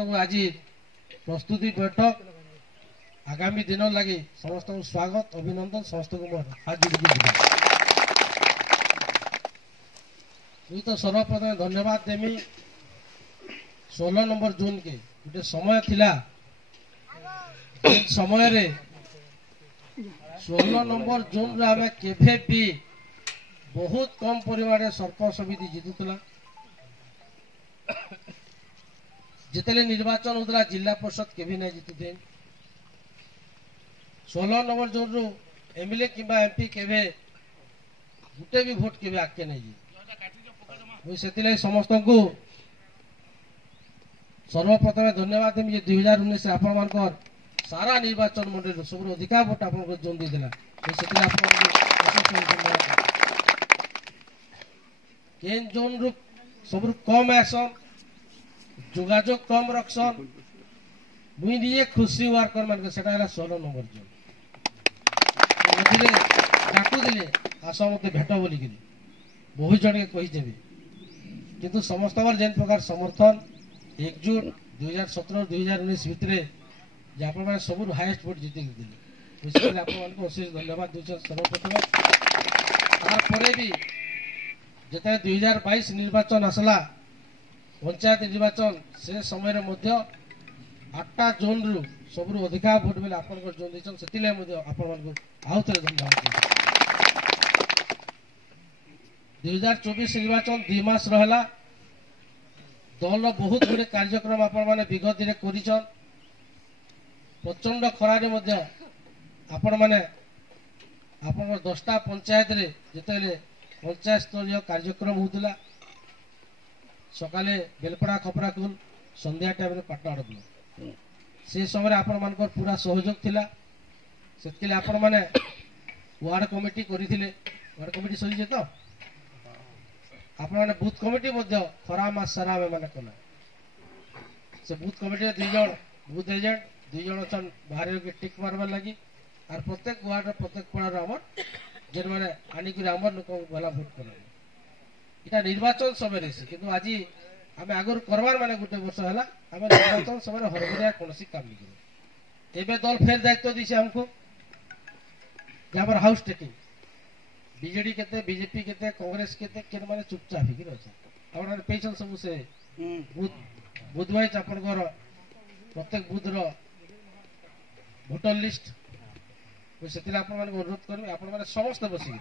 को आज प्रस्तुति बैठक आगामी दिन लगी समस्त को स्वागत अभिनंदन समस्त को मोर हाथ जोड़ी मुझे तो सर्वप्रथम धन्यवाद देमी 16 नंबर जून के गोटे समय थिला समय रे 16 नंबर जून रे आमे केभे भी बहुत कम परिमाण सरपंच समिति जीतुला जितेले निर्वाचन होता जिला परिषद केभी नहीं जीतुथे 16 नंबर जून रु एमएलए किंबा एमपी केभे गुटे भी भोट केभे आके नहीं जी मुझे से समस्त को सर्वप्रथम धन्यवाद देमी 2019 आपण मानकर सारा निर्वाचन मंडल सब अधिकार भोट आप जोन देदेला केन जोन रु सब कम आसन जोगाजोग कम रखसन मुई निजे खुशी वर्कर मान से 16 नंबर जोन डाकू दिले आस मत भेट बोलिक बहुत जन के कहीदेवी किंतु समस्त जेन प्रकार समर्थन एकजुट 2017-2019 भितर मैंने सब हाएस्ट भोट जीत देते अशेष धन्यवाद दूसरे सर्वप्रथम तार भी जिते 2022 निर्वाचन आसला पंचायत निर्वाचन से समय 8टा जोन रु सब अधिका भोट बेले आप जोन देते से आउ थे धन्यवाद 2024 निर्वाचन 2 मास रहा दल बहुत गुड़े कार्यक्रम आपण मैंने विगत दिन कर प्रचंड खरारे आपण मैंने आप 10टा पंचायत रे जिते पंचायत स्तरीय कार्यक्रम होता सकाले बेलपड़ा खपराकुल संध्या टाइम पाटनागढ़ से समय आपण मान पूरा सहयोग थिला से आपण मैंने वार्ड कमिटी करथिले वार्ड कमिटी सही तो आपण मैंने बूथ कमिटी खरा मास सारा मैंने कला से बूथ कमिटी 2 जन बूथ एजेंट 2 जन अच्छा बाहर के टिक मारबार लगी और प्रत्येक वार्ड प्रत्येक पड़ार आमर जेन मैंने आनिक आमर लोक गला भोट कर इटा निर्वाचन समय किंतु आज आम आगर करवार माने गोटे वर्ष है आम निर्वाचन समय हरभरिया कौन काम नहीं करूँ एवं दल फेर दायित्व दी हमको जहाँ हाउस टेकिंग बीजेडी केते बीजेपी केते कांग्रेस केते केन माने चुपचाप ही रहे आपण पेछन सब से बुध वाइज आपनकर प्रत्येक बुध रो वोटर लिस्ट से आपण माने अनुरोध करबे आपण माने समस्त बसी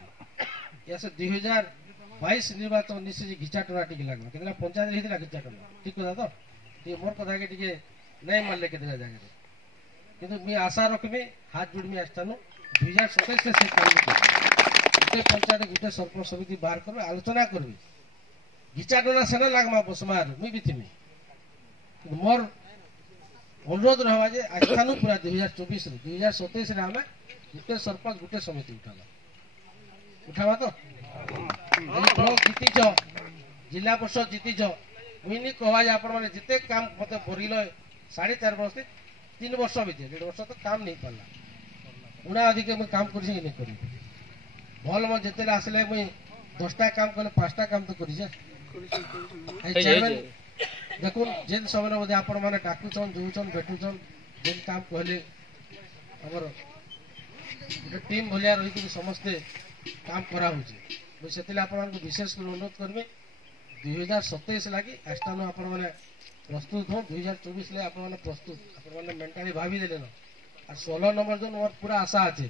या से 2022 निर्वाचन निश्चय घिचा टोरा टिक लागला केतना पंचायत हेतिला घिचा टोरा ठीक कथा तो टी मोर कथा के टिके नहीं मानले केतना जगह किंतु मी आशा रखबे हाथ जोड़ में आस्थानु 2027 से काम गोटे पंचायत गोटे सरपंच समिति बाहर कर आलोचना करी घिचा टोना सेना लागमा बसमा मुई भी थी मोर अनुरोध रहा जे आस्थानु पूरा 2024 2027 रे हमें गोटे सरपंच गोटे समिति उठावा तो जीतीच जिला परिषद जीतीच मुई नहीं कहा आपण मैंने जिते काम मत बरल 4.5 वर्ष 3 वर्ष बीते 1.5 वर्ष तो काम नहीं पाला उड़ा अधिक मुझे काम कर नहीं करी भल मैं जिते आसले मुई 10टा काम कले 5टा काम तो करी देखो जेन समय आपण मैंने डाकुन जोचन भेटुचन जेन काम कहले हमर गोटे टीम भलिया रही समस्ते काम करा मुझे विशेष अनुरोध करबे 2027 लगी आस्थान आपण मैंने प्रस्तुत हो 2024 ले आपण मैंने प्रस्तुत आपण मैंने मेंटाली भाभी देले न और 16 नंबर जो मोर पूरा आशा अच्छे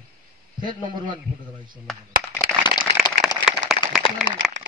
फिर नंबर 1 भोट दबाई 16 नंबर